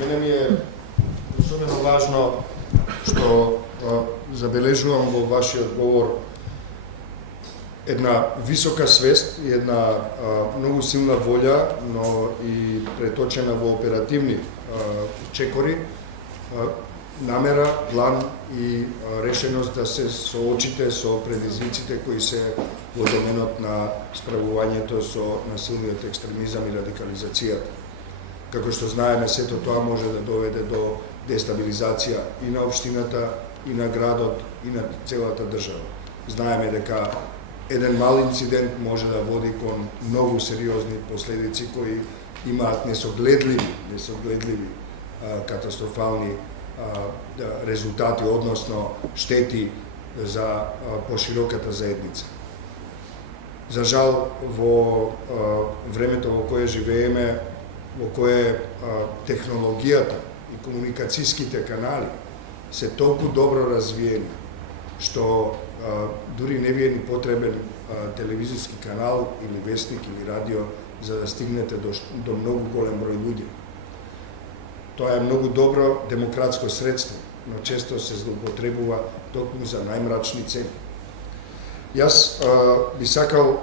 Мене ми е особено важно што забележувам во вашиот говор една висока свест и една многу силна волја, но и преточена во оперативни чекори, намера, план и решеност да се соочите со предизвиците кои се во доменот на справувањето со насилниот екстремизам и радикализацијата. Како што знаеме, сето тоа може да доведе до дестабилизација и на општината, и на градот, и на целата држава. Знаеме дека еден мал инцидент може да води кон многу сериозни последици кои имаат несогледливи катастрофални резултати, односно штети за пошироката заедница. За жал, во времето во кое живееме, во кое технологијата и комуникацијските канали се толку добро развиени, што дури не ви е ни потребен телевизиски канал или вестник или радио за да стигнете до многу голем број луѓе. Тоа е многу добро демократско средство, но често се злоупотребува токму за најмрачни цели. Јас би сакал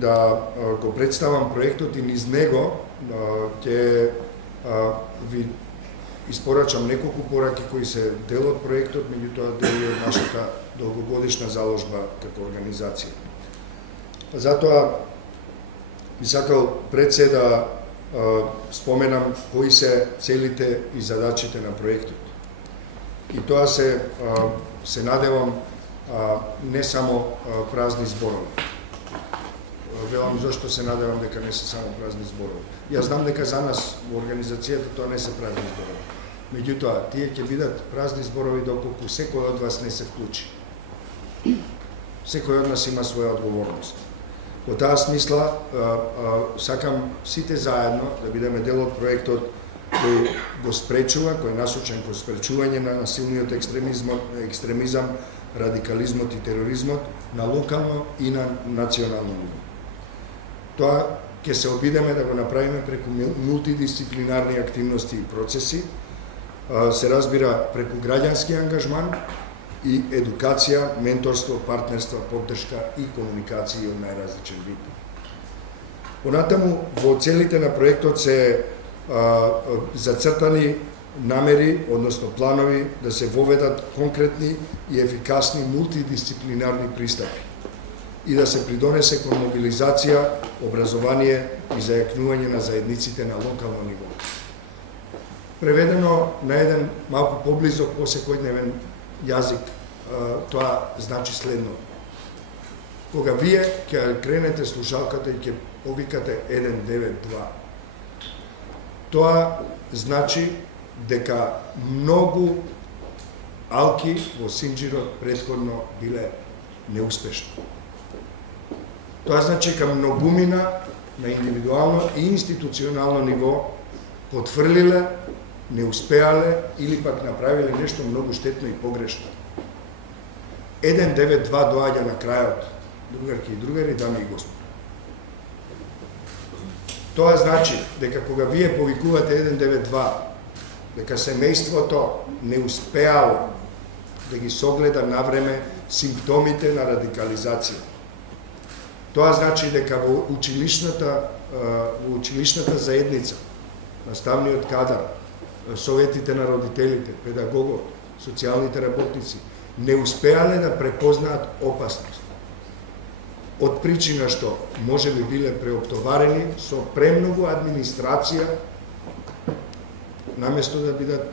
да го представам проектот и низ него ќе ви испорачам неколку пораки кои се дел од проектот, меѓутоа дел од нашата долгогодишна заложба како организација. Затоа би сакал пред се да споменам кои се целите и задачите на проектот. И тоа се надевам не само празни зборови. Велам зашто се надевам дека не се само празни зборови. Јас знам дека за нас во организацијата тоа не се празни зборови. Меѓутоа, тие ќе бидат празни зборови доколку секој од вас не се вклучи. Секој од нас има своја одговорност. Во таа смисла, сакам сите заедно да бидеме дел од проектот кој го спречува, кој е насочен кон спречување на насилниот екстремизам, радикализмот и тероризмот на локално и на национално ниво. Тоа ќе се обидеме да го направиме преку мултидисциплинарни активности и процеси, се разбира преку граѓански ангажман и едукација, менторство, партнерство, поддршка и комуникација од најразличен вид. Понатаму, во целите на проектот се зацртани намери, односно планови, да се воведат конкретни и ефикасни мултидисциплинарни пристапи и да се придонесе кон мобилизација, образование и зајакнување на заедниците на локално ниво. Преведено на еден малку поблизок посекојдневен јазик, тоа значи следно. Кога вие ќе кренете слушалката и ќе повикате 192, тоа значи дека многу алки во Синџирот претходно биле неуспешни. Тоа значи дека многумина на индивидуално и институционално ниво потврлиле, не успеале или пак направиле нешто многу штетно и погрешно. 192 доаѓа на крајот, другарки и другари, дами и господи. Тоа значи дека кога вие повикувате 192, дека семејството не успеало да ги согледа навреме симптомите на радикализација. Тоа значи дека во училишната заедница, наставниот кадар, советите на родителите, педагогот, социјалните работници не успеале да препознаат опасност. Од причина што може би биле преоптоварени со премногу администрација наместо да бидат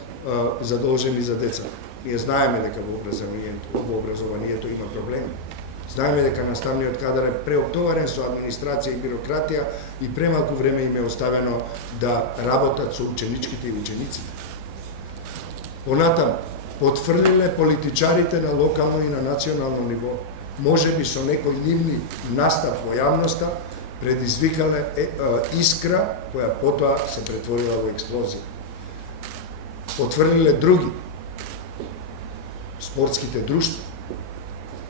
задолжени за децата. Ние знаеме дека во образованието има проблеми. Знаеме дека наставниот кадар е преоптоварен со администрација и бирократија и премалку време им е оставено да работат со ученичките и учениците. Понатаму, потврлиле политичарите на локално и на национално ниво, може би со некој нивни настап во јавноста, предизвикале искра која потоа се претворила во експлозија. Потврлиле други, спортските друштва,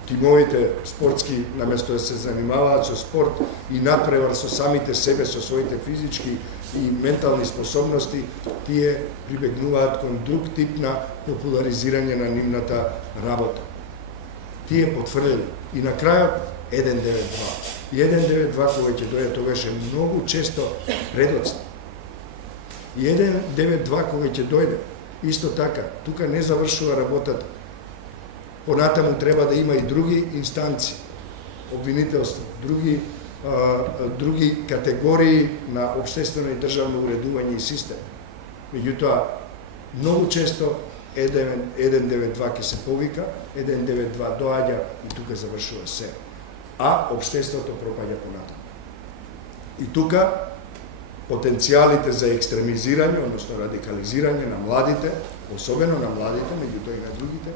тимовите спортски, наместо да се занимаваат со спорт и надпревар со самите себе, со своите физички и ментални способности, тие прибегнуваат кон друг тип на популаризирање на нивната работа. Тие потврдили. И на крајот 192. 192 кога ќе дојде тогаш е многу често предоцна. 192 кога ќе дојде, исто така, тука не завршува работата. Понатаму треба да има и други инстанции, обвинителство, други категории на општествено и државно уредување и систем. Меѓутоа, многу често 192 ќе се повика, 192 доаѓа и тука завршува се. А општеството пропаѓа понатаму. И тука потенцијалите за екстремизирање, односно радикализирање на младите, особено на младите, меѓутоа и на другите,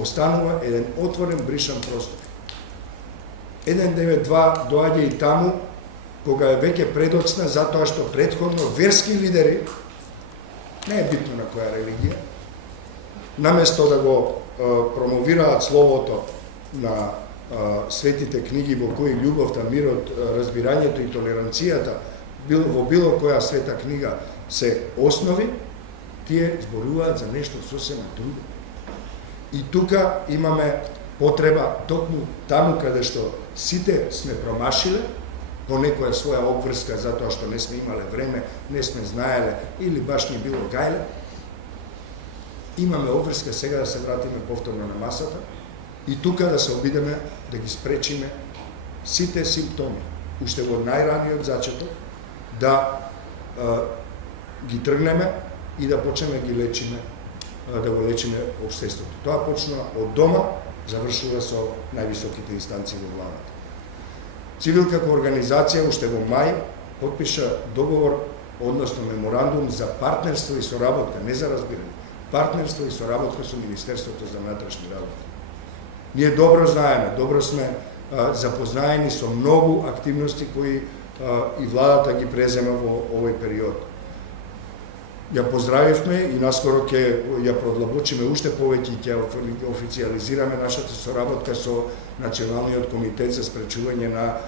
останува еден отворен бришан простор. 192 доаѓа и таму кога е веќе предоцна затоа што претходно верски лидери, не е битно на која религија, наместо да го промовираат словото на светите книги во кои љубовта, мирот, разбирањето и толеранцијата во било која света книга се основи, тие зборуваат за нешто сосема друго. И тука имаме потреба токму таму каде што сите сме промашиле по некоја своја обврска затоа што не сме имале време, не сме знаеле или баш ни било гајле. Имаме обврска сега да се вратиме повторно на масата и тука да се обидеме да ги спречиме сите симптоми, уште во најраниот зачеток, да ги тргнеме и да почнеме ги лечиме, да го лечиме општеството. Тоа почнува од дома, завршува со највисоките инстанции во владата. Цивил како организација уште во мај потпиша договор, односно меморандум за партнерство и соработка, не за разбирање, партнерство и соработка со Министерството за внатрешни работи. Ние добро знаеме, добро сме запознаени со многу активности кои и владата ги презема во овој период. Ја поздравивме и наскоро ќе ја продлабочиме уште повеќе и ќе официализираме нашата соработка со Националниот комитет за спречување на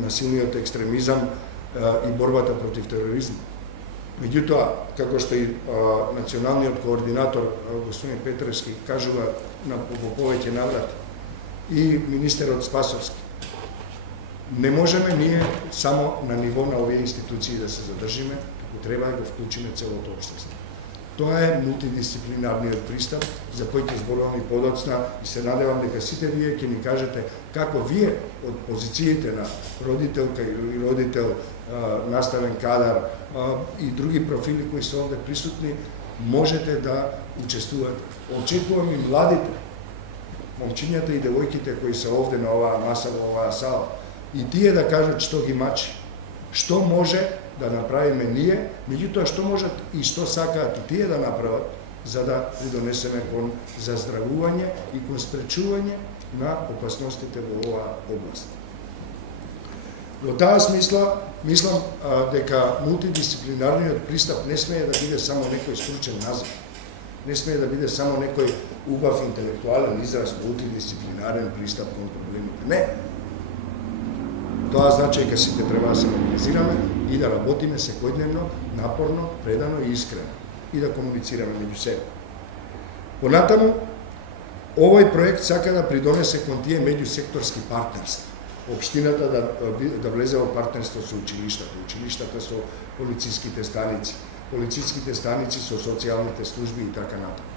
насилниот екстремизам и борбата против тероризмот. Меѓутоа, како што и националниот координатор господин Петревски кажува во повеќе наврати и министерот Спасовски, не можеме ние само на ниво на овие институции да се задржиме, треба да го вклучиме целото општество. Тоа е мултидисциплинарниот пристап за кој ќе зборувам и подоцна и се надевам дека сите вие ќе ни кажете како вие од позициите на родителка или родител, наставен кадар и други профили кои се овде присутни можете да учествувате. Очекувам и младите, момчињата и девојките кои се овде на оваа маса, во оваа сала, и тие да кажат што ги мачи, што може да направиме ние, меѓутоа што можат и што сакаат и тие да направат за да придонесеме кон заздравување и кон спречување на опасностите во оваа област. Во таа смисла, мислам дека мултидисциплинарниот пристап не смее да биде само некој стручен назив, не смее да биде само некој убав интелектуален израз, мултидисциплинарен пристап кон проблемите. Не. Тоа значи дека сите треба да се мобилизираме и да работиме секојдневно, напорно, предано и искрено и да комуницираме меѓу себе. Понатаму, овој проект сака да придонесе кон тие меѓусекторски партнерства. Општината да влезе во партнерство со училиштата, училиштата со полициските станици, полициските станици со социјалните служби и така натаму.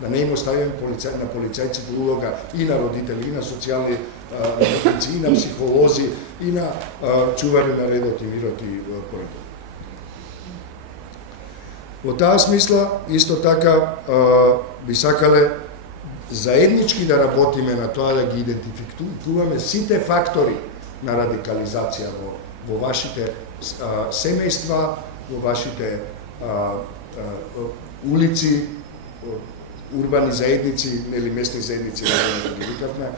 Да не им оставиме на полицајците улога и на родители, и на социјални работници, и на психолози, и на чувари на редот и мирот и поредот. Во таа смисла, исто така, би сакале заеднички да работиме на тоа да ги идентификуваме сите фактори на радикализација во вашите семејства, во вашите улици, урбани заедници, или местни заедници, да ги викавме,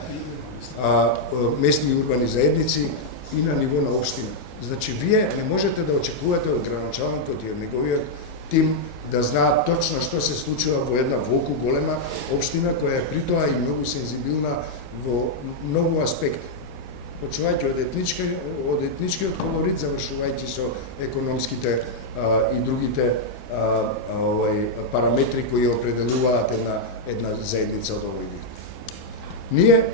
местни урбани заедници и на ниво на општина. Значи, вие не можете да очекувате од градоначалникот и од неговиот тим да знаат точно што се случува во една волку голема општина која е притоа и многу сензибилна во многу аспекти. Почувајќи од етничкиот колорит, завршувајќи со економските и другите параметри кои определуваат една заедница од овој вид. Ние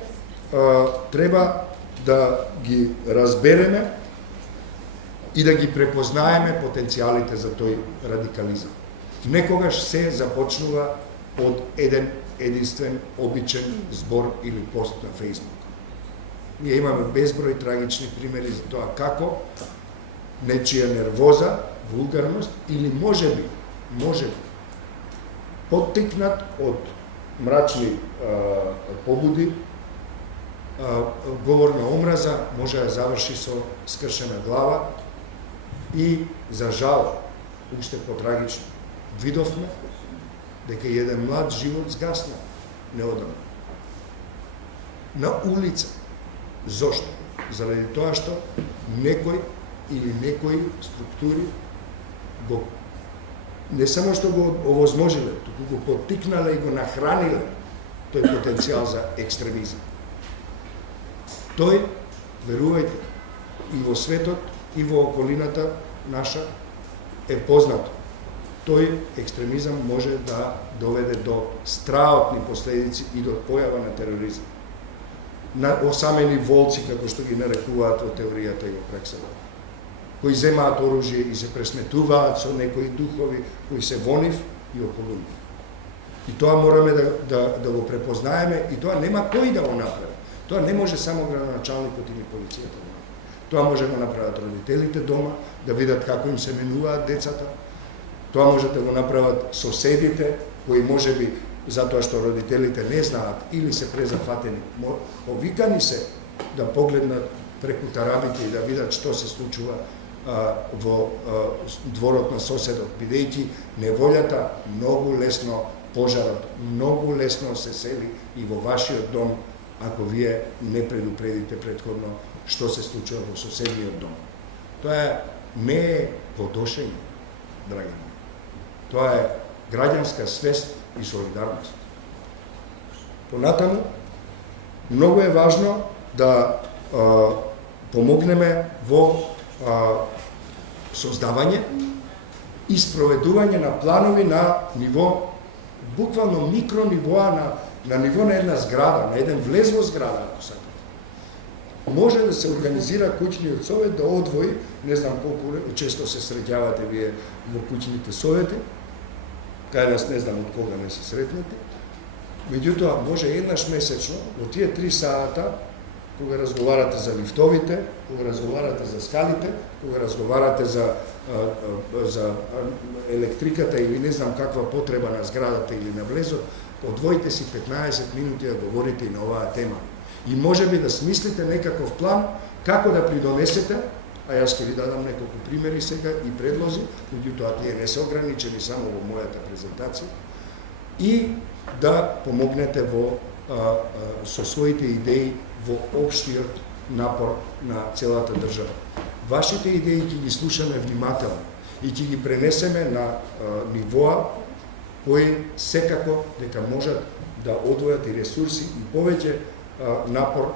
треба да ги разбереме и да ги препознаеме потенцијалите за тој радикализам. Некогаш се започнува од еден единствен, обичен збор или пост на Фейсбук. Ние имаме безброј трагични примери за тоа како нечија нервоза, вулгарност или можеби поттикнат од мрачни побуди, говор на омраза може да заврши со скршена глава и, за жал, уште потрагично, видовме дека еден млад живот сгасна неодамна. На улица. Зошто? Заради тоа што некој или некои структури го не само што го овозможиле, туку го поттикнале и го нахраниле тој потенцијал за екстремизам. Тој, верувајте, и во светот, и во околината наша е познато. Тој екстремизам може да доведе до страотни последици и до појава на тероризам. На осамени волци, како што ги нарекуваат во теоријата и во праксата, кои земаат оружје и се пресметуваат со некои духови кои се во нив и околу нив. И тоа мораме да го препознаеме и тоа нема кој да го направи. Тоа не може само градоначалникот или полицијата. Тоа може да направат родителите дома, да видат како им се менуваат децата. Тоа може да го направат соседите, кои можеби затоа што родителите не знаат или се презафатени, повикани се да погледнат преку тарабите и да видат што се случува во дворот на соседот, бидејќи неволјата многу лесно, пожарот многу лесно се сели и во вашиот дом, ако вие не предупредите претходно што се случува во соседниот дом. Тоа не е подошење, драги мои. Тоа е граѓанска свест и солидарност. Понатаму, многу е важно да помогнеме во создавање и спроведување на планови на ниво, буквално микро нивоа, на ниво на една зграда, на еден влез во зграда, ако сакате. Може да се организира куќниот совет да одвои, не знам колку често се среќавате вие во куќните совети, кај нас не знам од кога не се сретнете, меѓутоа може еднаш месечно, во тие 3 сата, кога разговарате за лифтовите, кога разговарате за скалите, кога разговарате за електриката или не знам каква потреба на зградата или на влезот, одвоите си 15 минути да говорите и на оваа тема. И можеби да смислите некаков план како да придонесете, а јас ќе ви дадам неколку примери сега и предлози, меѓутоа тие не се ограничени само во мојата презентација, и да помогнете со своите идеи во општиот напор на целата држава. Вашите идеи ќе ги слушаме внимателно и ќе ги пренесеме на нивоа кои секако дека можат да одвојат и ресурси и повеќе напор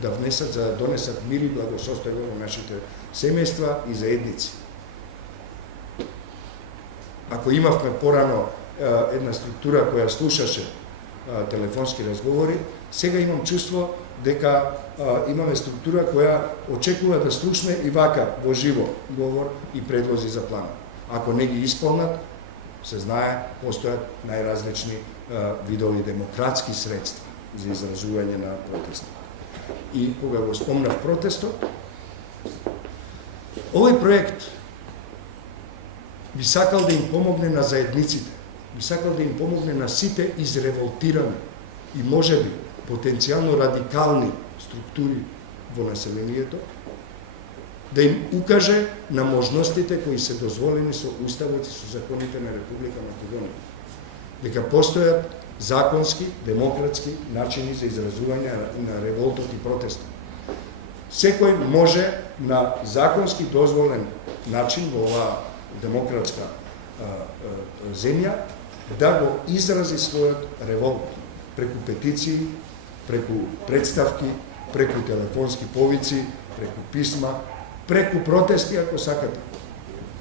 да внесат за да донесат мир и благосостојба во нашите семејства и заедници. Ако имавме порано една структура која слушаше телефонски разговори, сега имам чувство дека имаме структура која очекува да слушне и вака во живо говор и предлози за план. Ако не ги исполнат, се знае, постојат најразлични видови демократски средства за изразување на протестот. И кога го спомнав протестот, овој проект би сакал да им помогне на заедниците, би сакал да им помогне на сите изреволтирани и можеби потенцијално радикални структури во населението, да им укаже на можностите кои се дозволени со уставот и со законите на Република Македонија. Дека постојат законски, демократски начини за изразување на револтот и протестот. Секој може на законски дозволен начин во оваа демократска земја да го изрази својот револт преку петиции, преку представки, преку телефонски повици, преку писма, преку протести, ако сакате.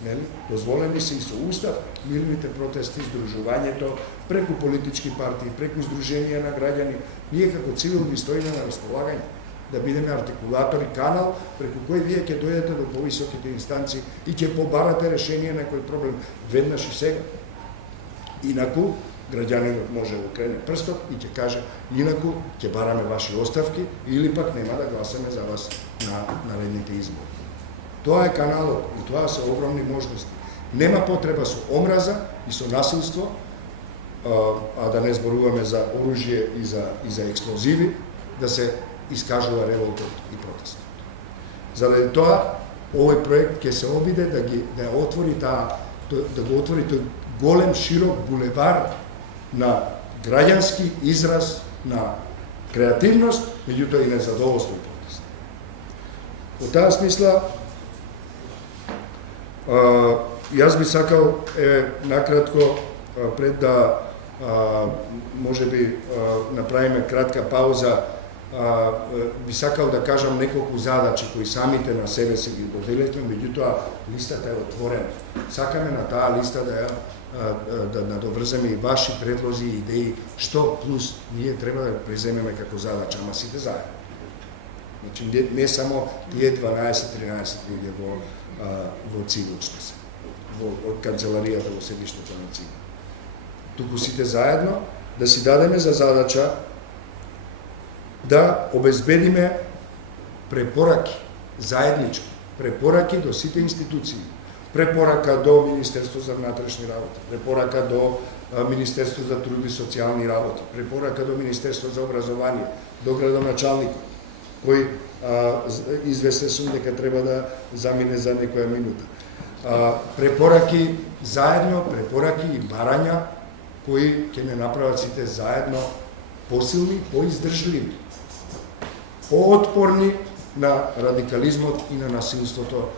нели? Дозволени се и со устав мирните протести, здружувањето, преку политички партии, преку здруженија на граѓани. Ние како цивил ви стоиме на располагање да бидеме артикулатори, канал преку кој вие ќе дојдете до повисоките инстанции и ќе побарате решение на кој проблем веднаш и сега. Инаку, граѓанинот може да окрене прстот и ќе каже, инаку ќе бараме ваши оставки или пак нема да гласаме за вас на наредните избори. Тоа е каналот и тоа се огромни можности. Нема потреба со омраза и со насилство, а да не зборуваме за оружје и за експлозиви, да се искажува револтот и протестот. Заради тоа, овој проект ќе се обиде да го отвори тој голем, широк булевар на граѓански израз на креативност, меѓутоа и незадоволство и протест. Во таа смисла, јас би сакал накратко, пред да можеби направиме кратка пауза, би сакал да кажам неколку задачи кои самите на себе си ги доделите, меѓутоа листата е отворена. Сакаме на таа листа да надоврземе и ваши предлози и идеи, што плюс ние треба да преземеме како задача, ама сите заедно. Значи, не само тие 12-13 луѓе во ЦИГ што се, од канцеларијата во седиштето на ЦИГ. Туку сите заедно да си дадеме за задача да обезбедиме препораки, заеднички, препораки до сите институции, препорака до Министерство за внатрешни работи, препорака до Министерство за труд и социјални работи, препорака до Министерство за образование, до градоначалникот, кој известен сум дека треба да замине за некоја минута. Препораки заедно, препораки и барања кои ќе не направат сите заедно посилни, поиздржливи, поотпорни на радикализмот и на насилството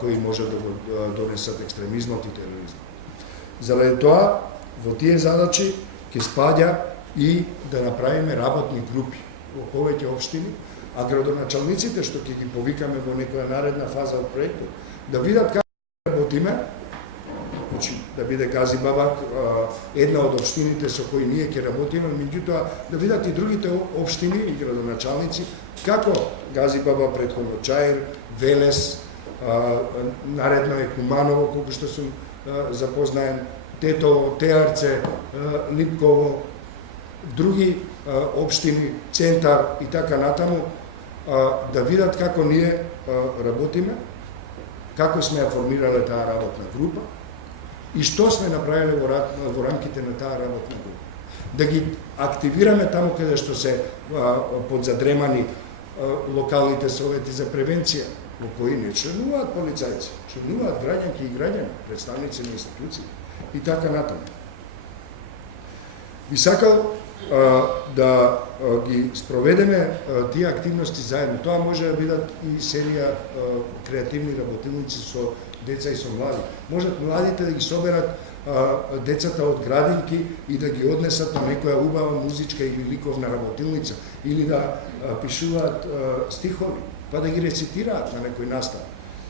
кои може да го донесат екстремизмот и тероризмот. Заради тоа, во тие задачи ќе спаѓа и да направиме работни групи во повеќе општини, а градоначалниците што ќе ги повикаме во некоја наредна фаза од проектот, да видат како работиме, значи да биде Гази Баба една од општините со кои ние ќе работиме, меѓутоа да видат и другите општини и градоначалници како Гази Баба, претходно Чаир, Велес, наредно е Куманово, колку што сум запознаен, Тетово, Теарце, Липково, други општини, Центар и така натаму, да видат како ние работиме, како сме ја формирале таа работна група и што сме направиле во рамките на таа работна група. Да ги активираме таму каде што се подзадремани локалните совети за превенција, во кои не членуваат полицајци, членуваат граѓанки и граѓани, представници на институции и така натаму. Би сакал да ги спроведеме тие активности заедно. Тоа може да бидат и серија креативни работилници со деца и со млади. Можат младите да ги соберат децата од градинки и да ги однесат на некоја убава музичка или ликовна работилница, или да пишуваат стихови, па да ги рецитираат на некој настав.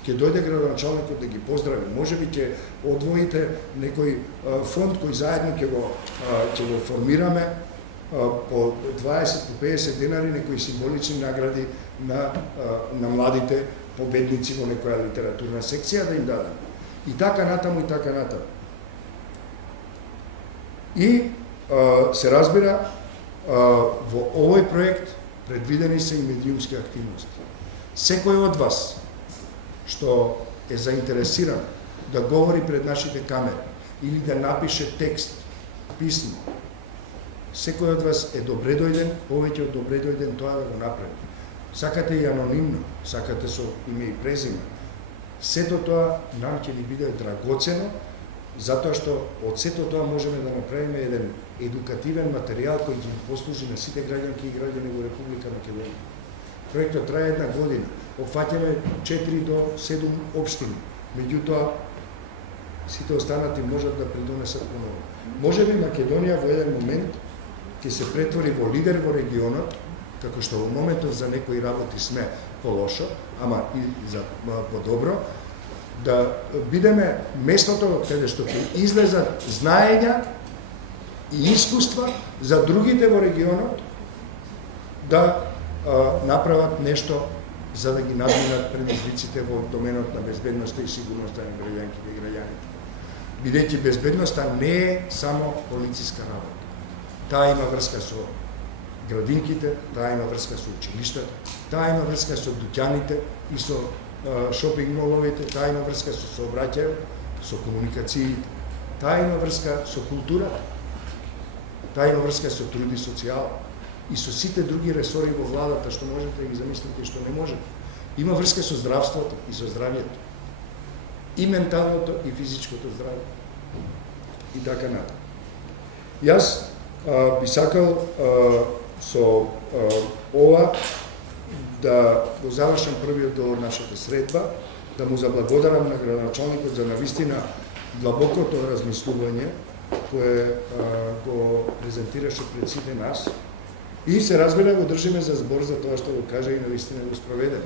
Ќе дојде градоначалникот да ги поздрави. Можеби ќе одвоите некој фонд кој заедно ќе го формираме по 20-50 денари, некои символични награди на младите победници во некоја литературна секција да им дадем. И така натаму, и така натаму. И се разбира, во овој проект предвидени се и медиумски активности. Секој од вас што е заинтересиран да говори пред нашите камери или да напише текст, писмо, секој од вас е добре дојден, повеќе од добре дојден тоа да го направи. Сакате и анонимно, сакате со име и презиме. Сето тоа нам ќе ни биде драгоцено, затоа што од сето тоа можеме да направиме еден едукативен материјал кој ќе послужи на сите граѓанки и граѓани во Република Македонија. Проектот трае една година, опфаќаме 4 до 7 општини, меѓутоа сите останати можат да придонесат поново. Можеби Македонија во еден момент ќе се претвори во лидер во регионот, како што во моментот за некои работи сме по-лошо, ама и за по-добро, да бидеме местото каде што ќе излезат знаења и искуства за другите во регионот да направат нешто за да ги надминат предизвиците во доменот на безбедноста и сигурноста на граѓанките и граѓаните. Бидејќи безбедноста не е само полициска работа. Таа има врска со градинките, таа има врска со училиштата, таа има врска со дуќаните и со шопинг моловите, таа има врска со сообраќајот, со комуникациите, таа има врска со културата, таа има врска со труд и социјал и со сите други ресори во владата што можете да ги замислите и што не можете. Има врска со здравството и со здравјето. И менталното и физичкото здравје. И така натаму. Јас би сакал со ова да го завршам првиот дел од нашата средба, да му заблагодарам на градоначалникот за навистина длабокото размислување кое го презентираше пред сите нас и се разбира го држиме за збор за тоа што го кажа и навистина го спроведе.